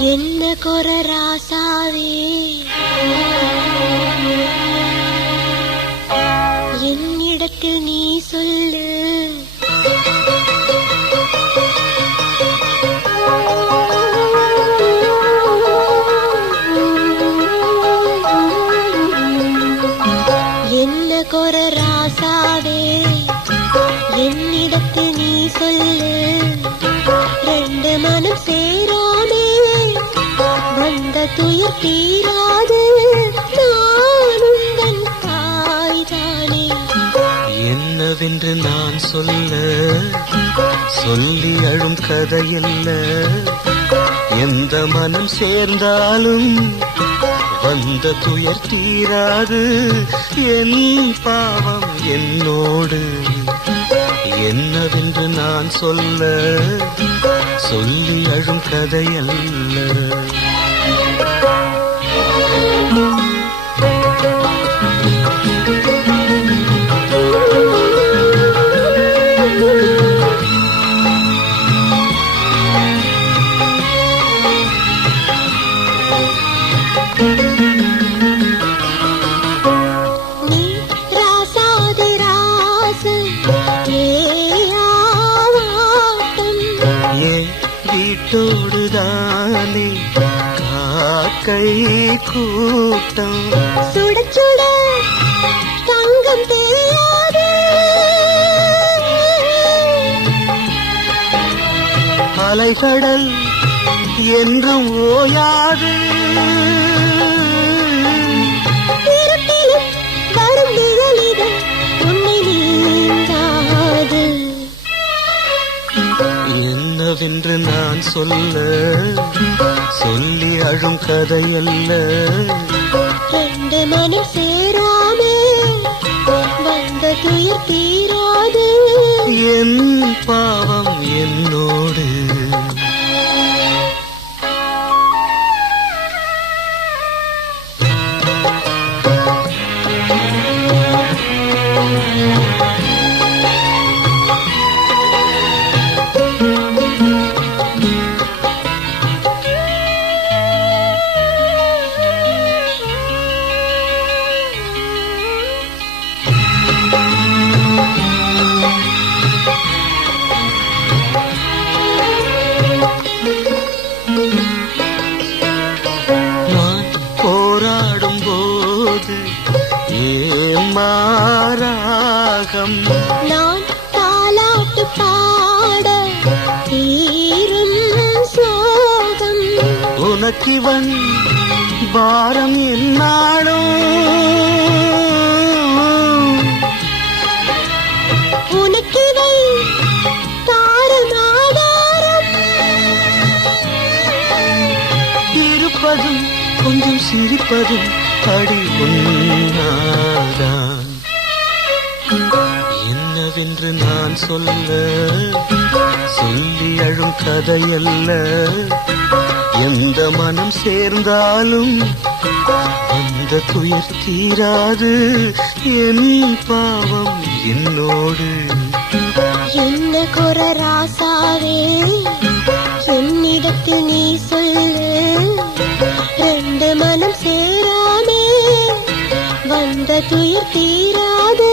என்ன கொர ராசாவே, என்னிடத்தில் நீ சொல்லு. என்ன கொர ராசாவே, என்னிடத்தில் நீ சொல்லு. ரெண்டு மனம் சேராமே வந்த துயர் தீராது. நான் உந்தன் தாய்தானே. என்னவென்று நான் சொல்ல, சொல்லி அழும் கதையல்ல. எந்த மனம் சேர்ந்தாலும் வந்த துயர் தீராது. என் பாவம் என்னோடு. என்னவென்று நான் சொல்ல, சொல்லி அழும் கதையல்ல. வீட்டோடுதானே காக்கை கூட்டம். சுட சுட தங்கம் தெரியாது. அலைகடல் என்றும் ஓயாது. வரும் நிழலிடம் உன்னை நீங்காது. என்னவென்று நான் சொல்ல, சொல்லி அழும் கதையல்ல. ரெண்டு மனம் சேராமே வந்த துயர் தீராது. என் பாவம் என்னோடு. போராடும் போது ஏமாராகம். நான் தாலாட்டு பாட தீரும் சோகம். உனக்கிவன் பாரம் என்னாடும். உனக்கிவை தாரமாதாரம். இருப்பதும் கொஞ்சம் சிரிப்பதும் அடி உன்னாதான். என்னவென்று நான் சொல்ல, சொல்லி அழும் கதையல்ல. எந்த மனம் சேர்ந்தாலும் அந்த துயர் தீராது. என் பாவம் என்னோடு. என்ன கொர ராசாவே, என்னிடத்தில் நீ சொல்லு. ரெண்டு மனம் சேராமே வந்த துயர் தீராது.